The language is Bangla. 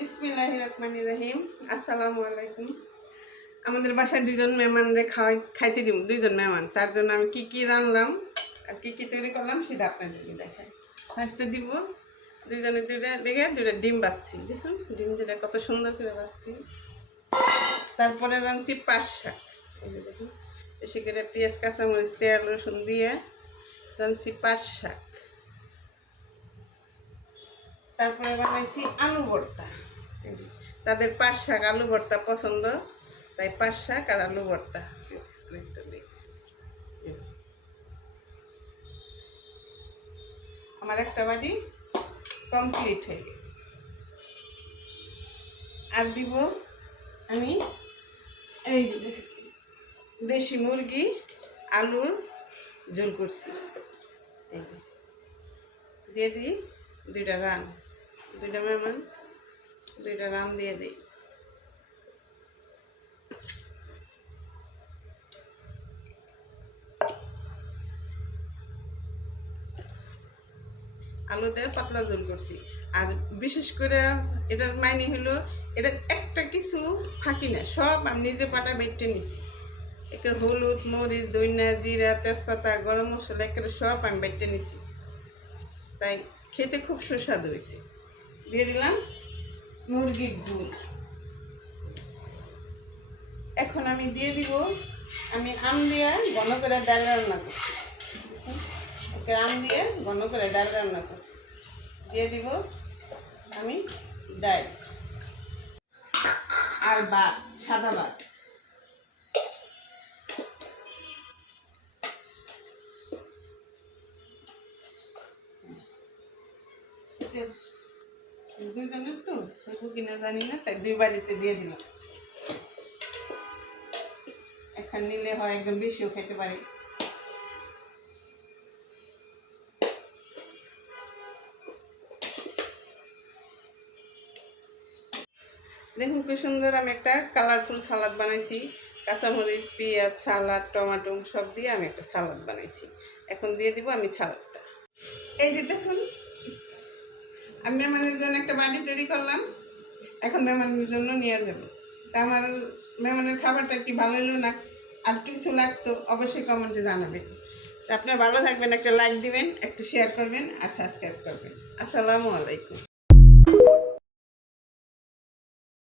বিসমিল্লাহির রহমানির রহিম। আসসালামু আলাইকুম। আমাদের বাসায় দুইজন মেহমানরে খাইতে দিব, দুইজন মেহমান। তার জন্য আমি কি কি রান্নাম আর কি কি তৈরি করলাম সেটা আপনাদেরকে দেখাই। ফার্স্টে দিব দুইজনের দুইটা ডিম বাছছি, দেখুন ডিম দুটা কত সুন্দর করে বাছছি। তারপরে রাঁধছি পাঁচ শাক, এই যে দেখুন বেশি করে পেঁয়াজ কাঁচামরিচ তেল রসুন দিয়ে রাঁধছি পাঁচ শাক। তারপরে বানাইছি আলু ভর্তা। তাদের পাঁচ শাক আলু ভর্তা পছন্দ, তাই পাঁচ শাক আর আলু ভর্তা। আমার একটা বাড়ি কমপ্লিট হয়ে গেল। আর দিব আমি এই দেশি মুরগি আলুর ঝোল করছি, এই দিয়ে দিই দুইটা রান, দুইটা মেহমান দুইটা রান দিয়ে দিই। আলু দিয়ে পাতলা ঝোল করছি। আর বিশেষ করে এটার মাইনে হলো এটার একটা কিছু ফাঁকি না, সব আমি নিজে পাটা বেটে নিছি। একটা হলুদ মরিচ দইনা জিরা তেজপাতা গরম মশলা একটা সব আমি বেটে নিছি, তাই খেতে খুব সুস্বাদু হয়েছে। দিয়ে দিলাম মুরগির ঝোল। এখন আমি দিয়ে দিব, আমি আম দিয়ে ঘন করে ডাল রান্না করছি, আম দিয়ে ঘন করে ডাল রান্না করছি। দিয়ে দিব আমি ডাল আর ভাত, সাদা ভাত। দুইজনের তো কিনা জানি না, তাই দুই বাড়িতে দিয়ে দিলাম। এখন নিলে হয় একদম বেশিও খেতে পারি। দেখুন কি সুন্দর আমি একটা কালারফুল সালাদ বানাইছি। কাঁচামরিচ পেঁয়াজ সালাদ টমেটো সব দিয়ে আমি একটা সালাদ বানাইছি। এখন দিয়ে দিব আমি সালাদটা। এই যে দেখুন আমি মেহমানের জন্য একটা বাড়ি তৈরি করলাম, এখন মেহমানের জন্য নিয়ে যাব। তা আমার মেহমানের খাবারটা কি ভালো হলো না আর কিছু লাগতো অবশ্যই কমেন্টে জানাবেন। আপনারা ভালো থাকবেন, একটা লাইক দিবেন, একটা শেয়ার করবেন আর সাবস্ক্রাইব করবেন। আসসালামু আলাইকুম।